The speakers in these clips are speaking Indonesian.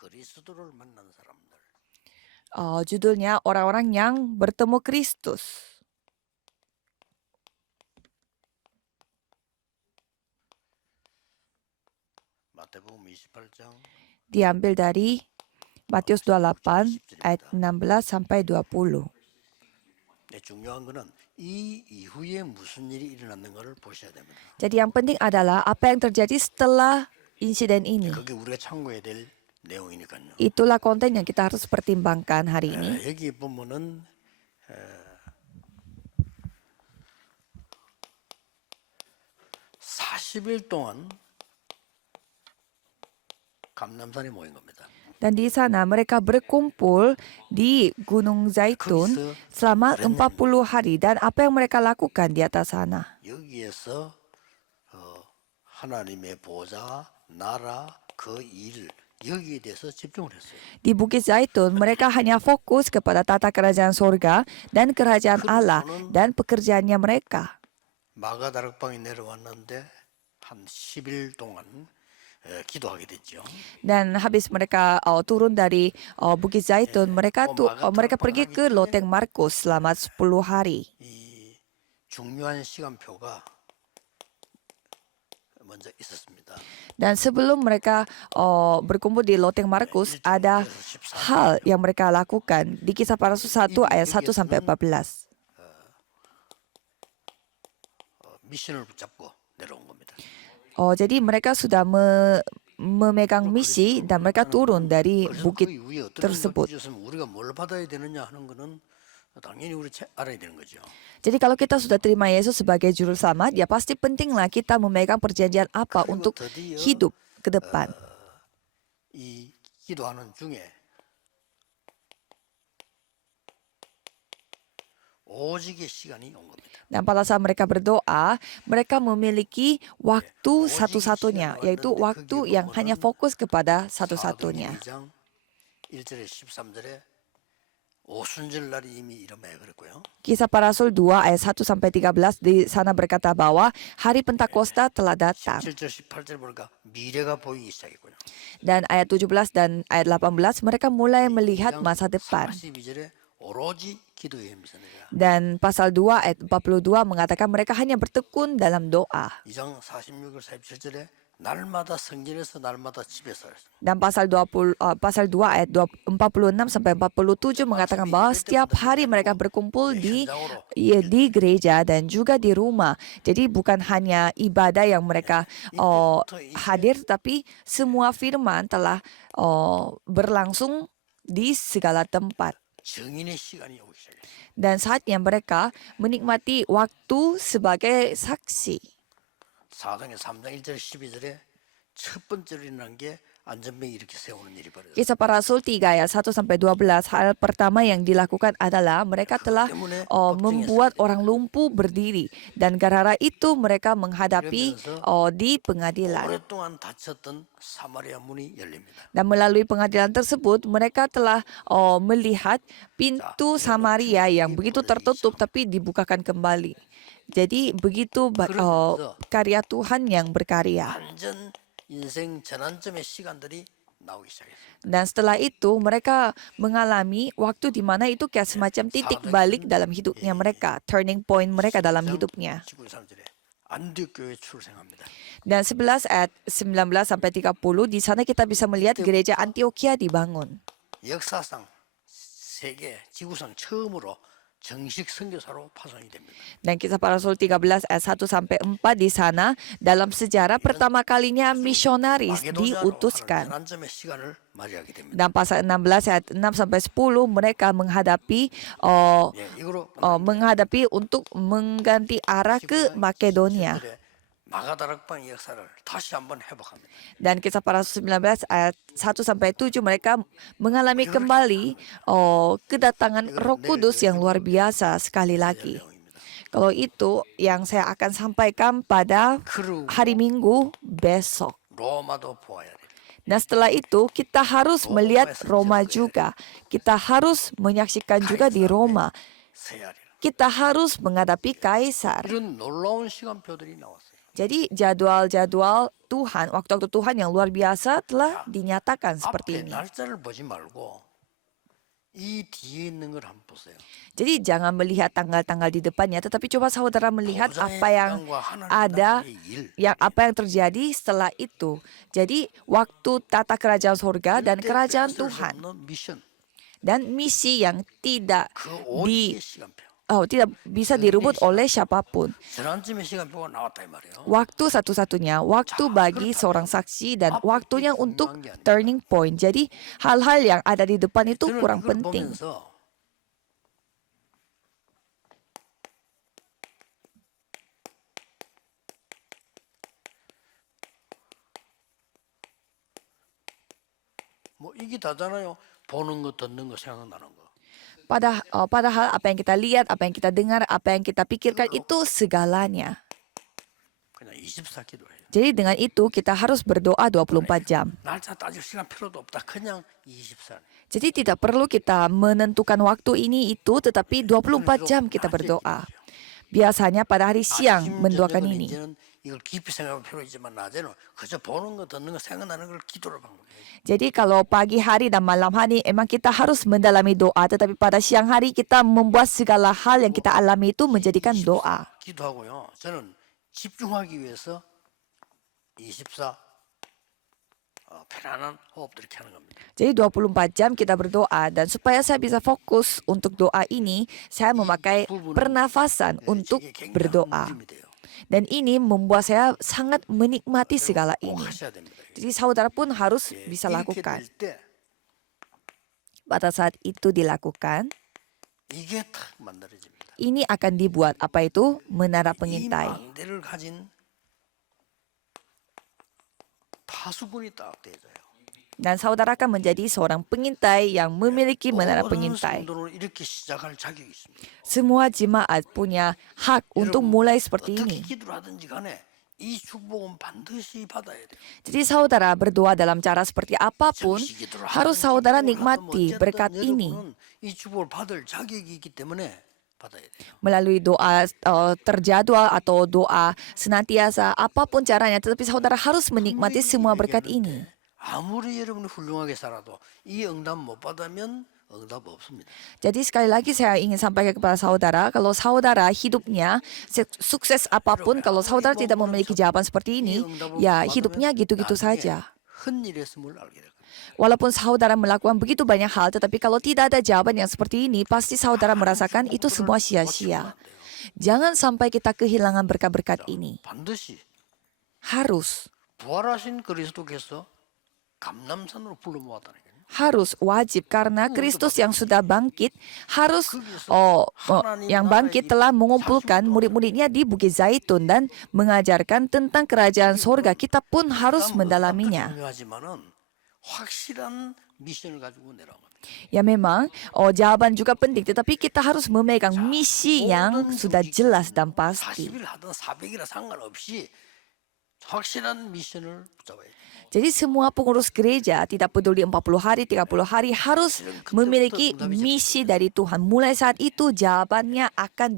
그리스도를 만난 사람들. Judulnya orang-orang yang bertemu Kristus. 마태복음 28장 Diambil dari Matius 28 ayat 16 sampai 20. 중요한 거는 이 이후에 무슨 일이 일어났는가를 보셔야 됩니다. Jadi yang penting adalah apa yang terjadi setelah insiden ini. 그게 우리가 참고해야 될 내용이니까요. Itulah konten yang kita harus pertimbangkan hari ini. 여기 보면은 40일 동안 감람산에 모인 겁니다. Dan di sana mereka berkumpul di Gunung Zaitun selama 40 hari. Dan apa yang mereka lakukan di atas sana? 여기에서 하나님의 보좌, 나라, 그 일, 여기에 대해서 집중을 했어요. Di Bukit Zaitun, mereka hanya fokus kepada tata kerajaan sorga dan kerajaan Allah dan pekerjaannya mereka. 마가다락방에 내려왔는데 한 10일 동안 기도하게 됐죠. Dan habis mereka turun dari Bukit Zaitun, mereka pergi ke Loteng Markus selama 10 hari. 이 중요한 시간표가 먼저 있었습니다. Dan sebelum mereka berkumpul di Loteng Markus, ada hal yang mereka lakukan di Kisah Para Rasul 1 ayat 1 sampai 14. 미션을 붙잡고 내려온 겁니다. Jadi mereka sudah memegang misi dan mereka turun dari bukit tersebut. 우리가 뭘 받아야 되느냐 하는 거는 당연히 우리 알아야 되는 거죠. Jadi kalau kita sudah terima Yesus sebagai juru selamat, ya pasti pentinglah kita memegang perjanjian apa untuk hidup ke depan. 이 기도하는 중에 오직의 시간이 온 겁니다. Dan pada saat mereka berdoa, mereka memiliki waktu satu-satunya, yaitu waktu yang hanya fokus kepada satu-satunya. 1절에 13절에 오순절날이 이미 이름에 그랬고요. Kisah Para Rasul 2 ayat 1 sampai 13 di sana berkata bahwa hari Pentakosta telah datang. 17절 18절 보니까 미래가 보이기 시작했고요. Dan ayat 17 dan ayat 18 mereka mulai melihat masa depan. 42절에 오로지 기도의 힘선이라. Dan pasal 2 ayat 42 mengatakan mereka hanya bertekun dalam doa. 2장 46절 47절에 날마다 성전에서 날마다 집에서. Dan pasal 2 ayat 46 sampai 47 mengatakan bahwa setiap hari mereka berkumpul di gereja dan juga di rumah. Jadi bukan hanya ibadah yang mereka hadir, tapi semua firman telah berlangsung di segala tempat. 증인의 시간이 오기 시작했어요. Dan saatnya mereka menikmati waktu sebagai saksi. 4장의 3장 1절 12절에 첫 번째로 일어난 게 안전병 이렇게 세우는 일이 벌어졌어요. Kisah Para Rasul 3 ayat 1 sampai 12, hal pertama yang dilakukan adalah mereka telah membuat orang lumpuh berdiri, dan gara-gara itu mereka menghadapi di pengadilan. 오랫동안 닫혔던 사마리아 문이 열립니다. Dan melalui pengadilan tersebut mereka telah melihat pintu Samaria yang begitu tertutup tapi dibukakan kembali. Jadi begitu karya Tuhan yang berkarya. 완전 인생 전환점의 시간들이 나오기 시작했어요. Dan setelah itu mereka mengalami waktu di mana itu kayak semacam titik balik dalam hidupnya mereka, turning point mereka dalam hidupnya. 19, 3절에 안디옥 교회 출생합니다. Dan 11 ayat 19 sampai 30 di sana kita bisa melihat gereja Antioquia dibangun. 역사상 세계 지구상 처음으로 정식 선교사로 파송이 됩니다. Dan Kisah Para Rasul 13 ayat 1 sampai 4 di sana dalam sejarah pertama kalinya misionaris diutuskan. 전환점의 시간을 맞이하게 됩니다. Dan pasal 16 ayat 6 sampai 10 mereka menghadapi untuk mengganti arah ke Makedonia. 마가다락방의 역사를 다시 한번 회복합니다. Dan Kisah Para Rasul 19 ayat 1 sampai 7 mereka mengalami kembali kedatangan Roh Kudus yang luar biasa sekali lagi. Kalau itu yang saya akan sampaikan pada hari Minggu besok. 로마도 보아야 됩니다. Nah setelah itu kita harus melihat Roma juga. Kita harus menyaksikan juga di Roma. 세아리라. Kita harus menghadapi kaisar. 이런 놀라운 시간표들이 나왔어요. Jadi jadwal-jadwal Tuhan, waktu-waktu Tuhan yang luar biasa telah dinyatakan seperti 앞에 ini. 날짜를 보지 말고 이 뒤에 있는 걸 한번 보세요. Jadi jangan melihat tanggal-tanggal di depannya, tetapi coba saudara melihat 보좌의 apa yang 시간과 하나님 ada, 나라의 일. apa yang terjadi setelah itu. Jadi waktu tata kerajaan sorga dan 절대 kerajaan 빼앗을 수 Tuhan 없는 미션. dan misi yang tidak 그 오직의 시간표. tidak bisa direbut oleh siapapun. 전환점의 시간표가 나왔다 이 말이에요. Waktu satu-satunya, waktu bagi seorang saksi dan waktunya untuk turning point. Jadi hal-hal yang ada di depan itu 저는 kurang 이걸 penting. 보면서 뭐 이게 다잖아요. 보는 거, 듣는 거, 생각나는 거. Padahal apa yang kita lihat, apa yang kita dengar, apa yang kita pikirkan itu segalanya. 그냥 24 기도해요. Jadi dengan itu kita harus berdoa 24 jam. 날짜 따질 시간 필요도 없다. 그냥 24. Jadi tidak perlu kita menentukan waktu ini itu, tetapi 24 jam kita berdoa. Biasanya pada hari siang mendoakan ini. 이제는 이걸 깊이 생각할 필요 있지만 낮에는 그저 보는 거, 듣는 거, 생각나는 걸 기도로 방법해요. Jadi kalau pagi hari dan malam hari emang kita harus mendalami doa, tetapi pada siang hari kita membuat segala hal yang kita alami itu menjadikan doa. 기도하고요. 저는 집중하기 위해서 24 편안한 호흡들 이렇게 하는 겁니다. Jadi 24 jam kita berdoa dan supaya saya bisa fokus untuk doa ini, saya memakai pernafasan untuk 이게 굉장한 berdoa. 움직임이 돼요. Dan ini membuat saya sangat menikmati segala 꼭 ini. 하셔야 됩니다. Jadi saudara pun harus 예, bisa 이렇게 lakukan. 될 때 Pada saat itu dilakukan, 이게 탁 만들어집니다. ini akan dibuat apa itu? Menara 이 pengintai. 망대를 가진 파수꾼이 딱 되어져요. Dan saudara akan menjadi seorang pengintai yang memiliki menara 모든 pengintai. 성도는 이렇게 시작할 자격이 있습니다. Semua jemaat punya hak untuk mulai seperti 어떻게 ini. 기도를 하든지 간에 이 축복은 반드시 받아야 돼요. Jadi saudara berdoa dalam cara seperti apapun, 잠시 기도를 harus 하든지 saudara 기도를 하든 nikmati 어쨌든 berkat ini. 여러분은 이 축복을 받을 자격이 있기 때문에 받아야 돼요. Melalui doa terjadwal atau doa senantiasa, apapun caranya, tetapi saudara harus menikmati semua berkat ini. 아무리 여러분이 훌륭하게 살아도 이 응답 못 받으면 응답 없습니다. Jadi sekali lagi saya ingin sampaikan kepada saudara, kalau saudara hidupnya sukses apapun, kalau saudara tidak memiliki jawaban seperti ini, ya hidupnya gitu-gitu saja. 흔일했음을 알게 될 겁니다. Walaupun saudara melakukan begitu banyak hal, tetapi kalau tidak ada jawaban yang seperti ini, pasti saudara merasakan itu semua sia-sia. Jangan sampai kita kehilangan berkat-berkat ini. 반드시 Harus 부활하신 그리스도께서 감남산으로 불러 모았다는 거예요. harus wajib karena Kristus yang sudah bangkit harus yang bangkit telah mengumpulkan murid-muridnya di Bukit Zaitun dan mengajarkan tentang kerajaan sorga. Kita pun harus mendalaminya. 중요하지만은 확실한 미션을 가지고 내려갑니다. Ya memang jawaban juga penting, tetapi kita harus memegang misi yang sudah jelas dan pasti. 40일 하든 400일이나 상관없이 확실한 미션을 붙잡아야 돼요. Jadi semua pengurus gereja, tidak peduli 40 hari, 30 hari, harus memiliki misi dari Tuhan. Mulai saat itu jawabannya akan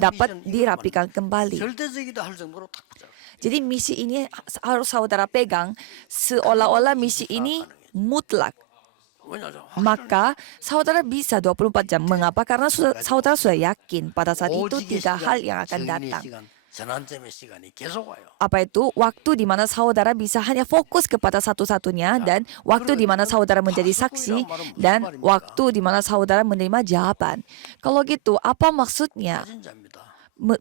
dapat dirapikan kembali. 절대적이다 할 정도로 탁 붙잡아요. Jadi misi ini harus saudara pegang seolah-olah misi ini mutlak. 왜냐죠? Maka saudara bisa 24 jam. Mengapa? Karena saudara sudah yakin pada saat itu 오직의 tidak 시간, hal yang akan 정인의 datang. 시간, 전환점의 시간이 계속 와요. Apa itu? Waktu di mana saudara bisa hanya fokus kepada satu-satunya dan waktu di mana saudara menjadi saksi dan waktu di mana saudara menerima jawaban. Kalau gitu, apa maksudnya? 가진 자입니다.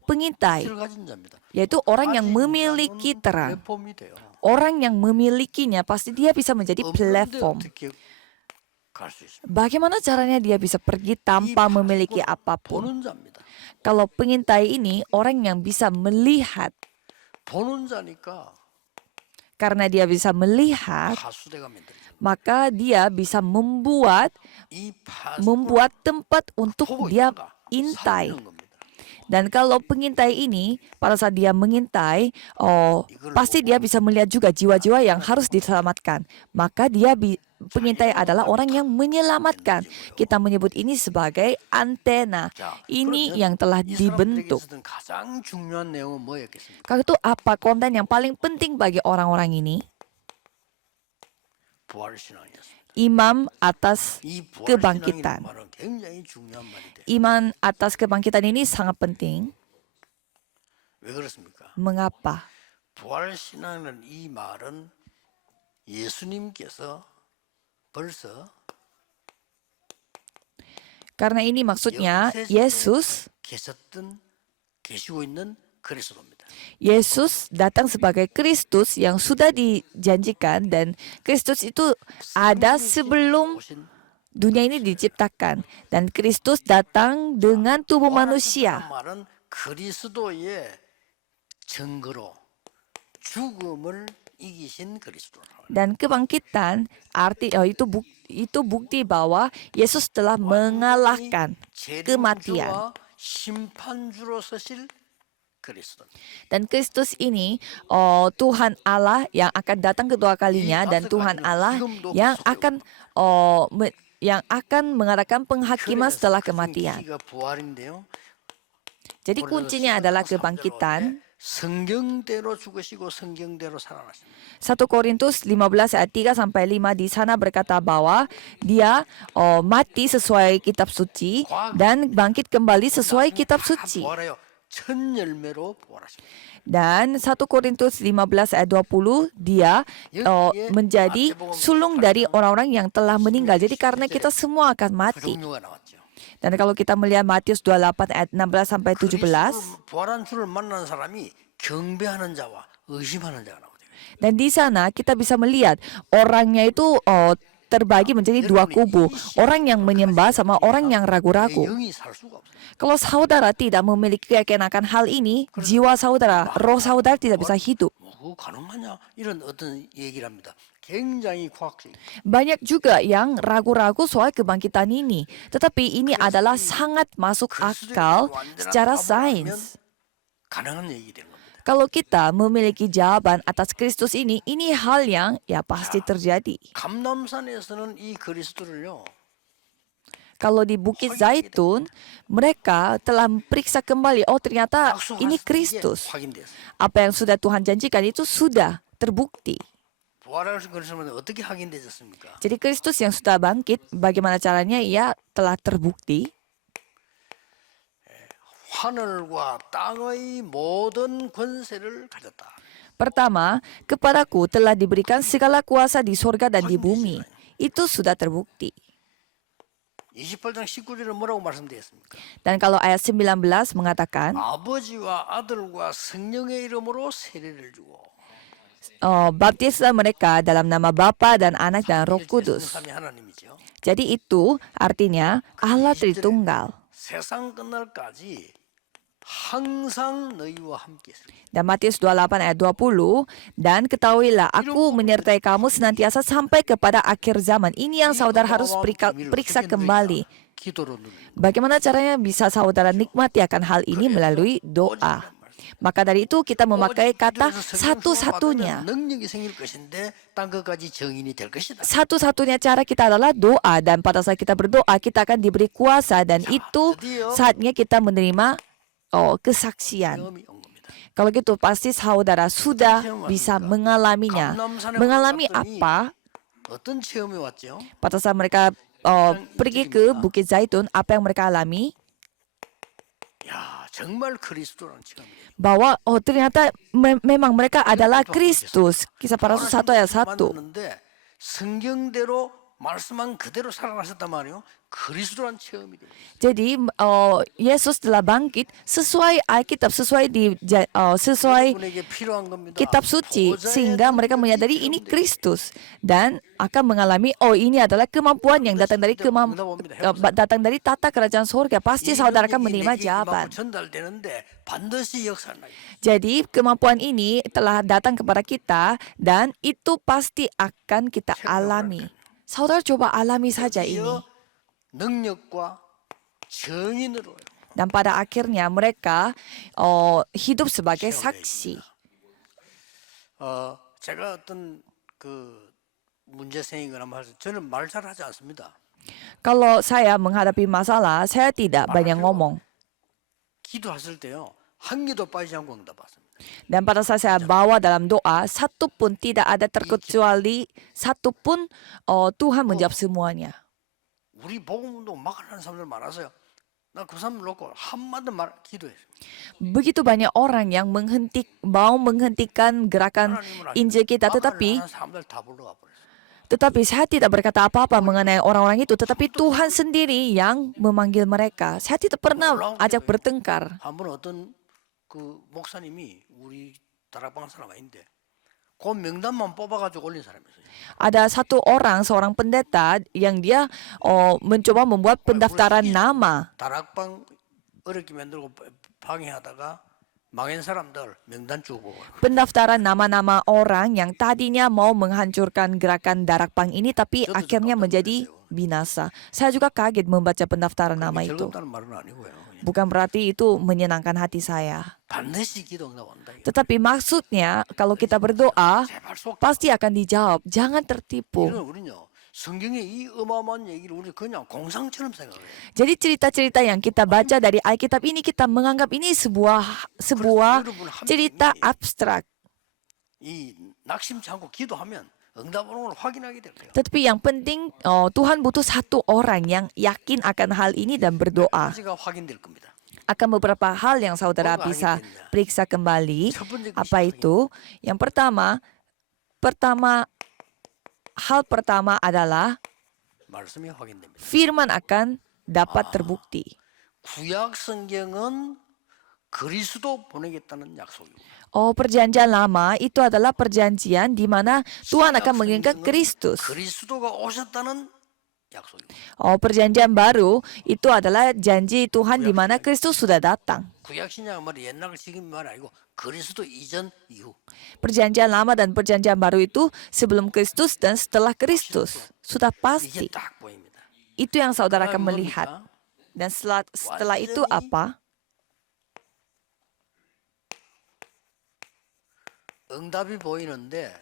Pengintai, 실 가진 자입니다. yaitu orang yang 가진 memiliki 자는 terang. 플랫폼이 돼요. Orang yang memilikinya pasti dia bisa menjadi 없는데 platform. 어떻게 갈 수 있습니까? Bagaimana caranya dia bisa pergi tanpa memiliki apapun? 보는 자입니다. Kalau pengintai ini orang yang bisa melihat. 보는 자니까 Karena dia bisa melihat, 파수대가 만들죠. maka dia bisa membuat 이 파수를 tempat untuk 보고 dia 있다가 intai. 살리는 겁니다. Dan kalau pengintai ini, pada saat dia mengintai, pasti dia bisa melihat juga jiwa-jiwa yang harus diselamatkan. Maka pengintai adalah orang yang menyelamatkan. Kita menyebut ini sebagai antena. 자, Ini 그러면 yang telah 이 dibentuk. 사람들에게 있었던 가장 중요한 내용은 뭐였겠습니까? Kalau itu apa konten yang paling penting bagi orang-orang ini? 부활신앙이었습니다. Iman atas 이 부활신앙이라는 kebangkitan. 말은 굉장히 중요한 말이 돼요. Iman atas kebangkitan ini sangat penting. 왜 그렇습니까? Mengapa? 부활신앙이라는 이 말은 예수님께서 벌써 Karena ini maksudnya Yesus 계시고 있는 그리스도입니다. Yesus datang sebagai Kristus yang sudah dijanjikan, dan Kristus itu ada sebelum 오신 dunia ini diciptakan, dan Kristus datang dengan tubuh manusia. 말은 그리스도의 증거로 죽음을 이기신 그리스도라고. Dan kebangkitan itu bukti bahwa Yesus telah mengalahkan kematian. 심판주로 서실 그리스도. Dan Kristus ini Tuhan Allah yang akan datang kedua kalinya, dan Tuhan Allah yang akan mengadakan penghakiman setelah kematian. Jadi kuncinya adalah kebangkitan. 성경대로 죽으시고 성경대로 살아나십니다. 1 Korintus 15 ayat 3 sampai 5 di sana berkata bahwa dia mati sesuai kitab suci dan bangkit kembali sesuai kitab suci. 부활하여 첫 열매로 부활하십니다. Dan 1 Korintus 15 ayat 20 dia menjadi sulung dari orang-orang yang telah meninggal. Jadi karena kita semua akan 그 mati. 종류가 나왔죠. Dan kalau kita melihat Matius 28 ayat 16 sampai 17, 부활한 주를 만나는 사람이 경배하는 자와 의심하는 자가 나오죠. dan di sana kita bisa melihat orangnya itu terbagi menjadi dua kubu. Orang yang menyembah sama orang yang ragu-ragu. 영이 살 수가 없어요. Kalau saudara tidak memiliki keyakinan akan hal ini, jiwa saudara, roh saudara tidak bisa hidup. 뭐 그거 가능하냐? 이런 어떤 얘기를 합니다. 굉장히 과학적인. Banyak juga yang ragu-ragu soal kebangkitan ini. Tetapi ini adalah sangat masuk akal secara sains. 가능한 얘기 되는 겁니다. Kalau kita memiliki jawaban atas Kristus ini hal yang ya pasti terjadi. 감남산에서는 이 그리스도를요. Kalau di Bukit Zaitun, mereka telah periksa kembali, oh ternyata ini Kristus. 확인됐어요. Apa yang sudah Tuhan janjikan itu sudah terbukti. 부활하신 그리스도는 어떻게 확인되셨습니까? Jadi Kristus yang sudah bangkit, bagaimana caranya? Ia telah terbukti. 하늘과 땅의 모든 권세를 가졌다. Pertama, kepadaku telah diberikan segala kuasa di sorga dan di bumi. Itu sudah terbukti. 28장 19절에 뭐라고 말씀드렸습니까? Dan kalau ayat 19 mengatakan, 아버지와 아들과 성령의 이름으로 세례를 주고 baptislah mereka dalam nama Bapa dan Anak dan Roh Kudus. 성삼위 하나님이죠. Jadi itu artinya Allah Tritunggal. 세상 끝날까지 항상 너희와 함께 있으리라. Dan Matius 28 ayat 20, dan ketahuilah aku menyertai kamu senantiasa sampai kepada akhir zaman. Ini yang saudara harus periksa kembali. 기도로 누립니다. Bagaimana caranya bisa saudara nikmati akan hal ini melalui doa. Maka dari itu kita memakai kata satu-satunya. 능력이 생길 것인데 땅 끝까지 정인이 될 것이다. Satu-satunya cara kita adalah doa, dan pada saat kita berdoa kita akan diberi kuasa, dan itu saatnya kita menerima kesaksian. 체험이 온 겁니다. Kalau gitu pasti saudara sudah bisa mengalaminya. Mengalami apa? 어떤 체험이 왔죠? Pada saat mereka pergi ke Bukit Zaitun, apa yang mereka alami? 야, 정말 그리스도라는 체험이에요. Bahwa ternyata memang mereka adalah Kristus. Kisah para Rasul 1 ayat 1. 만났는데 성경대로 말씀한 그대로 살아나셨단 말이에요. 그리스도란 체험이 됩니다. Jadi Yesus telah bangkit sesuai Alkitab, sesuai 여러분에게 필요한 겁니다. kitab suci, sehingga mereka menyadari ini Kristus dan akan mengalami ini adalah kemampuan yang datang dari datang dari tata kerajaan surga. Pasti saudara akan menerima jawaban. 전달되는데 반드시 역사를 나게. Jadi kemampuan ini telah datang kepada kita dan itu pasti akan kita alami. Saudara coba alami saja ini. 능력과 정인으로 Dan pada akhirnya mereka hidup sebagai 체험되어 saksi. 있습니다. 제가 어떤 그 문제생이거나 저는 말 잘하지 않습니다. Kalau saya menghadapi masalah, saya tidak 말할 banyak 필요가 ngomong. 기도했을 때요 한 개도 빠지지 않고 응답받습니다. Dan pada saat saya bawa dalam doa, satu pun tidak ada terkecuali satu pun Tuhan menjawab semuanya. 우리 복음운동 막 하는 사람들 많아서요. 나 그 사람 놓고 한마디 말 기도했어요. Begitu banyak orang yang mau menghentikan gerakan Injil kita, 막을 tetapi 하는 사람들 다 불러가 버렸어요. saya tidak berkata apa-apa mengenai orang-orang itu, tetapi Tuhan sendiri yang memanggil mereka. Saya tidak pernah ajak bertengkar. 한번 어떤 그 목사님이 우리 다락방 사람 아닌데 그 명단만 뽑아가지고 올린 사람이 있어요. Ada satu orang, seorang pendeta yang dia mencoba membuat pendaftaran nama. 다락방 어렵게 만들고 방해하다가 망한 사람들 명단 주고 Pendaftaran nama-nama orang yang tadinya mau menghancurkan gerakan Darakpang ini, tapi akhirnya menjadi binasa. Saya juga kaget membaca pendaftaran nama itu. 즐겁다는 말은 아니고요. Bukan berarti itu menyenangkan hati saya. 반드시 기도 응답 온다. Tetapi maksudnya kalau kita berdoa 제발 속. pasti akan dijawab. Jangan tertipu. 이런 우리는요 성경의 이 어마어마한 얘기를 우리 그냥 공상처럼 생각해요. Jadi cerita-cerita yang kita baca dari Alkitab ini kita menganggap ini sebuah cerita abstrak. 이 낙심치 않고 기도하면 응답 오는 걸 확인하게 될 거예요. Tetapi yang penting Tuhan butuh satu orang yang yakin akan hal ini dan berdoa. 가지가 확인될 겁니다. Akan beberapa hal yang saudara bisa periksa kembali. Apa itu? Yang hal pertama adalah 말씀이 확인됩니다. firman akan dapat terbukti. 구약 성경은 그리스도 보내겠다는 약속입니다. Perjanjian lama itu adalah perjanjian di mana Tuhan akan mengirimkan Kristus. 그리스도가 오셨다는 약속입니다. Perjanjian baru itu adalah janji Tuhan di mana Kristus sudah datang. 구약 신약 말이 옛날 지금 말 아니고 그리스도 이전 이후. Perjanjian lama dan perjanjian baru itu sebelum Kristus dan setelah Kristus. Sudah 이게 pasti. 딱 보입니다. Itu yang saudara akan 그다음에 melihat. 뭡니까? Dan setelah itu apa? 응답이 보이는데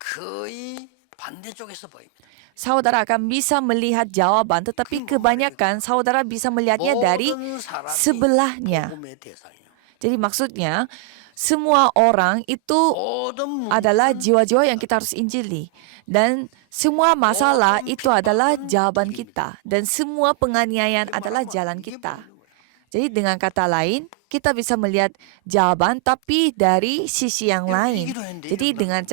거의 반대쪽에서 보입니다. Saudara akan bisa melihat jawaban, tetapi kebanyakan saudara bisa melihatnya dari 모든 사람이 sebelahnya. 복음의 대상이에요. Jadi maksudnya semua orang itu 모든 adalah jiwa-jiwa yang kita harus injili. Dan semua masalah itu adalah jawaban kita. Dan semua penganiayaan adalah jalan kita. Jadi dengan kata lain, kita bisa melihat jawaban tapi dari sisi yang lain. Jadi dengan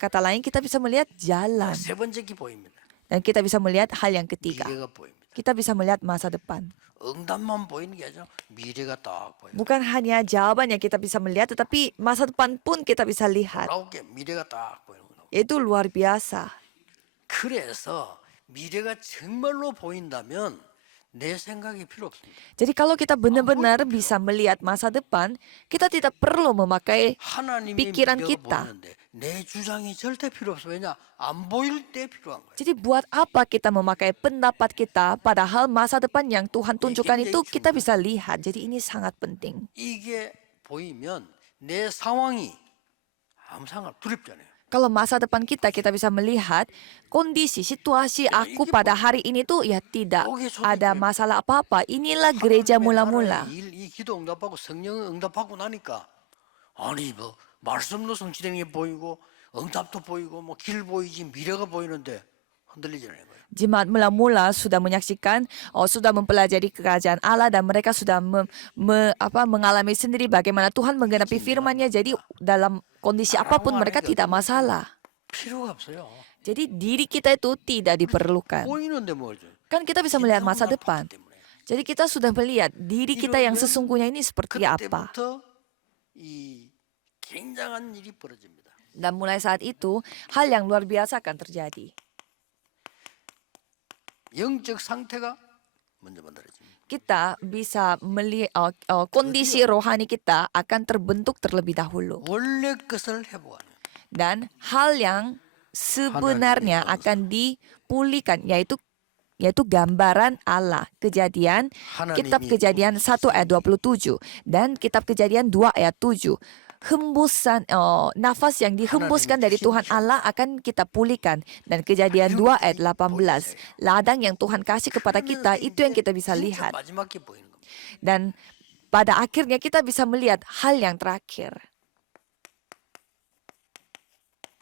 kata lain kita bisa melihat jalan. 세 번째 게 보입니다. Dan kita bisa melihat hal yang ketiga. 미래가 보입니다. Kita bisa melihat masa depan. 응답만 보이는 게 아니라 미래가 딱 보여요. Bukan hanya jawaban yang kita bisa melihat, tetapi masa depan pun kita bisa lihat. 놀라운 게 미래가 딱 보이는 거예요. Itu luar biasa. 그래서 미래가 정말로 보인다면 내 생각이 필요 없습니다. Jadi kalau kita benar-benar bisa melihat masa depan, kita tidak perlu memakai 하나님의 pikiran 미래가 kita. 보이는데 내 주장이 절대 필요 없어. 왜냐? 안 보일 때 필요한 거예요. Jadi buat apa kita memakai pendapat kita padahal masa depan yang Tuhan tunjukkan itu kita bisa lihat. Jadi ini sangat penting. 이게 보이면 내 상황이 아무 상관 두렵잖아요. Kalau masa depan kita bisa melihat kondisi, situasi aku pada hari ini tuh ya tidak ada masalah apa-apa. Inilah gereja mula-mula. 이 기도 응답하고 성령 응답하고 나니까 아니 뭐 말씀도 성취되는 게 보이고 응답도 보이고 뭐 길 보이지 미래가 보이는데 흔들리잖아요. Jemaat mula-mula sudah menyaksikan, sudah mempelajari kerajaan Allah dan mereka sudah mengalami sendiri bagaimana Tuhan menggenapi firman-Nya. Jadi dalam kondisi apapun mereka tidak masalah. 필요가 없어요. Jadi diri kita itu tidak diperlukan. 보이는데 뭐죠? Kan kita bisa melihat masa depan. Jadi kita sudah melihat diri kita yang sesungguhnya ini seperti apa. 그때부터 이 굉장한 일이 벌어집니다. Dan mulai saat itu hal yang luar biasa akan terjadi. 영적 상태가 먼저 만들어집니다. Kita bisa melihat kondisi rohani kita akan terbentuk terlebih dahulu. 원래 것을 회복하는. Dan hal yang sebenarnya akan dipulihkan, yaitu yaitu gambaran Allah. Kejadian, kitab 하나님이 Kejadian 1 ayat 27 dan kitab Kejadian 2 ayat 7. Hembusan nafas yang dihembuskan dari Tuhan Allah akan kita pulihkan. Dan Kejadian 2 ayat 18. Ladang yang Tuhan kasih kepada kita, itu yang kita bisa 진짜 lihat. 마지막에 보이는 겁니다. Dan pada akhirnya kita bisa melihat hal yang terakhir.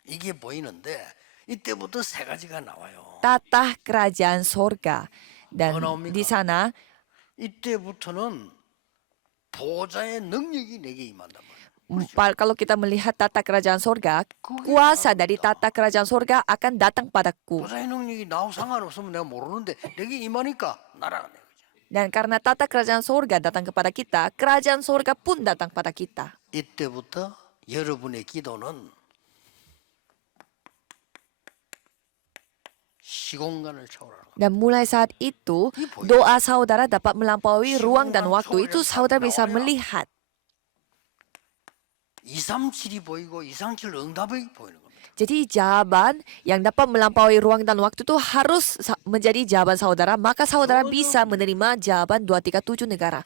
이게 보이는데 이때부터 세 가지가 나와요. Tata kerajaan sorga. Dan di sana 이때부터는 보좌의 능력이 내게 임한단 말이에요. kalau kita melihat tata kerajaan sorga, kuasa dari tata kerajaan sorga akan datang padaku. 보좌의 능력이 나하고 상관없으면 내가 모르는데 내게 임하니까 날아가네. Dan karena tata kerajaan sorga datang kepada kita, kerajaan sorga pun datang pada kita. 이때부터 여러분의 기도는 시공간을 초월하는 거예요. Dan mulai saat itu, doa saudara dapat melampaui ruang dan waktu. Itu saudara bisa melihat. 237이 보이고 237 응답이 보이는 겁니다. Jadi jawaban yang dapat melampaui ruang dan waktu itu harus menjadi jawaban saudara. Maka saudara bisa menerima jawaban 237 negara.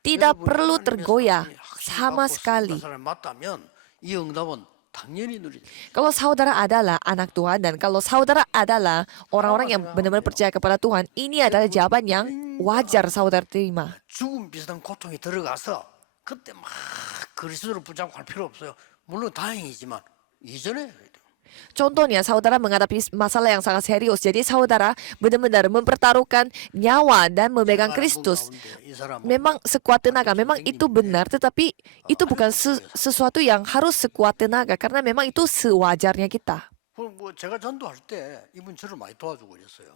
Tidak perlu tergoyah sama sekali. 맞다면 이 응답은 당연히 누리죠. Kalau saudara adalah anak Tuhan dan kalau saudara adalah orang-orang yang benar-benar percaya kepada Tuhan, ini adalah jawaban yang wajar saudara terima. 죽음 비슷한 고통이 들어가서 그때 막 그리스도를 붙잡고 할 필요 없어요. 물론 다행이지만 이전에 해야 돼요. Contohnya, saudara menghadapi masalah yang sangat serius. Jadi saudara benar-benar mempertaruhkan nyawa dan memegang Kristus. 이 사람은 Memang sekuat tenaga, memang itu benar. Tetapi itu bukan sesuatu yang harus sekuat tenaga. Karena memang itu sewajarnya kita. 뭐 제가 전도할 때 이분 저를 많이 도와주고 그랬어요.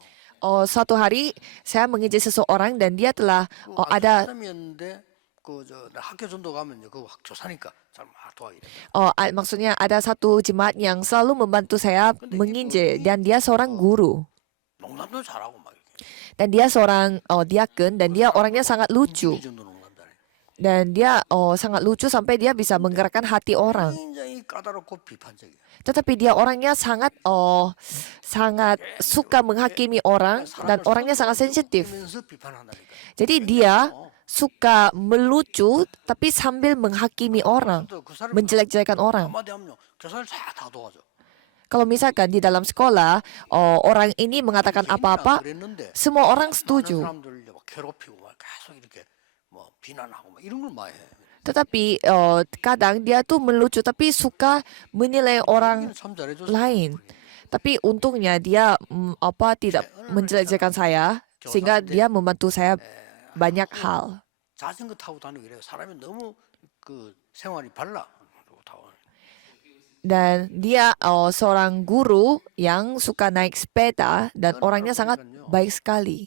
Suatu hari saya mengejar seseorang dan dia telah ada 사람이었는데 그저 학교 전도 가면 그 교사니까 잘 막 도와주고. maksudnya ada satu jemaat yang selalu membantu saya menginjil dan dia seorang guru. 농담도 잘하고 막 이렇게. Dan dia seorang diakon dan dia orangnya sangat lucu. 이 정도 농담다네. Dan dia sangat lucu sampai dia bisa menggerakkan hati orang. 굉장히 까다롭고 비판적이에요. Tetapi dia orangnya sangat suka menghakimi orang dan orangnya sangat sensitif. 보면서 비판한다니까. Jadi dia suka melucu tapi sambil menghakimi orang, 그 사람 menjelek-jelekan orang. 한마디 하면 교사를 다 도와줘. Kalau misalkan di dalam sekolah orang ini mengatakan apa-apa, 그랬는데 semua orang 많은 setuju. 사람들 막 괴롭히고 막 계속 이렇게 뭐 비난하고 막 이런 걸 많이 해. Tetapi kadang dia tuh melucu tapi suka menilai orang 참 잘해줬어. lain. Tapi untungnya dia tidak menjelek-jelekan saya sehingga dia membantu saya banyak hal. 자전거 타고 다니고 이래요. 사람이 너무 그 생활이 발라. Dan dia seorang guru yang suka naik sepeda dan orangnya sangat baik sekali.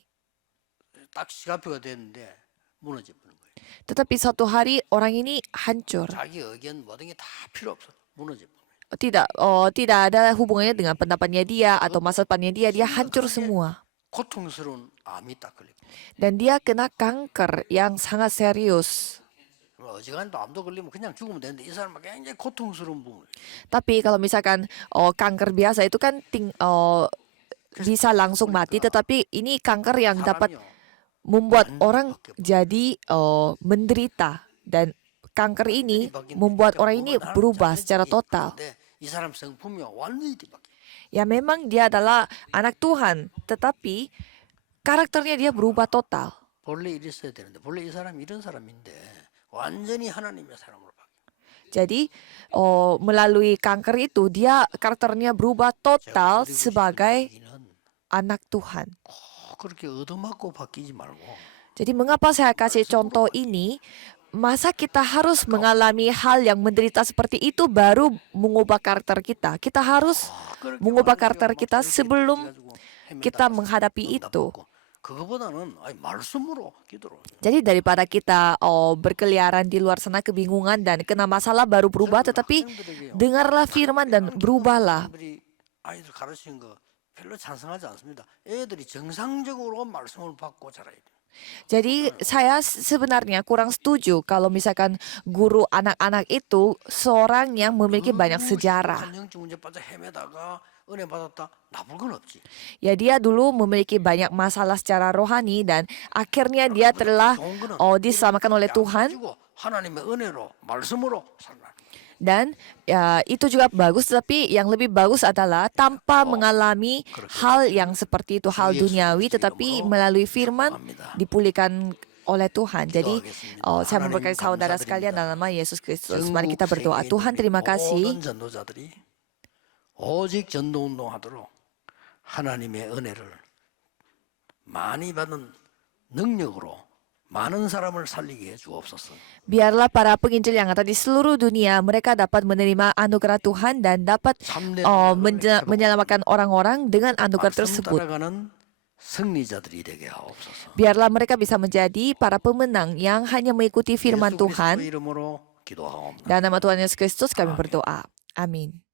딱 시간표가 됐는데 무너져 버린 거예요. Tetapi suatu hari orang ini hancur. 자기 의견 모든 게 다 필요 없어. 무너져 버린 거예요. Tidak ada hubungannya dengan pendapatnya dia atau masa depannya dia hancur semua. 고통스러운 암이 딱 걸리고. Dan dia kena kanker yang sangat serius. 어지간히 또 암도 걸리면 그냥 죽으면 되는데 이 사람은 굉장히 고통스러운 부분을. Tapi kalau misalkan kanker biasa itu kan bisa langsung mati, tetapi ini kanker yang dapat membuat orang jadi menderita dan kanker ini membuat orang ini berubah secara total. 이 사람 성품이 완전히 뒤바뀌어. Ya memang dia adalah anak Tuhan, tetapi karakternya dia berubah total. 본래 이랬어야 되는데 본래 이 사람이 이런 사람인데 완전히 하나님의 사람으로 바뀌어. Jadi melalui kanker itu dia karakternya berubah total sebagai anak Tuhan. 그렇게 얻어맞고 바뀌지 말고 Jadi mengapa saya kasih contoh ini? Masa kita harus mengalami hal yang menderita seperti itu baru mengubah karakter kita? Kita harus mengubah karakter kita sebelum kita menghadapi itu. 그거보다는 말씀으로 기도로. Jadi daripada kita berkeliaran di luar sana kebingungan dan kena masalah baru berubah, tetapi dengarlah firman dan berubahlah. 아이들 가르치는 거 별로 찬성하지 않습니다. 애들이 정상적으로 말씀을 받고 자라야 돼요. Jadi saya sebenarnya kurang setuju kalau misalkan guru anak-anak itu seorang yang memiliki banyak sejarah. 심각한 영적 문제 빠져 헤매다가 은혜 받았다. 나쁠 건 없지. Ya dia dulu memiliki banyak masalah secara rohani dan akhirnya dia telah 좋은 거는 diselamatkan oleh Tuhan. 가지고 하나님의 은혜로 말씀으로 살라. Dan ya, itu juga bagus, tetapi yang lebih bagus adalah tanpa mengalami hal yang seperti itu, hal duniawi, tetapi melalui firman dipulihkan oleh Tuhan. Jadi saya memberkati saudara sekalian dalam nama Yesus Kristus. Mari kita berdoa. Tuhan, terima kasih. 모든 전도자들이 오직 전도 운동하도록 하나님의 은혜를 많이 받은 능력으로 많은 사람을 살리게 해 주옵소서. Biarlah para penginjil yang ada di seluruh dunia mereka dapat menerima anugerah Tuhan dan dapat menyelamatkan orang-orang dengan anugerah 말씀 tersebut. 따라가는 승리자들이 되게 하옵소서. Biarlah mereka bisa menjadi para pemenang yang hanya mengikuti firman 예수 그리스도의 Tuhan. 이름으로 기도하옵나이다. Dan nama Tuhan Yesus Kristus kami berdoa. Amin.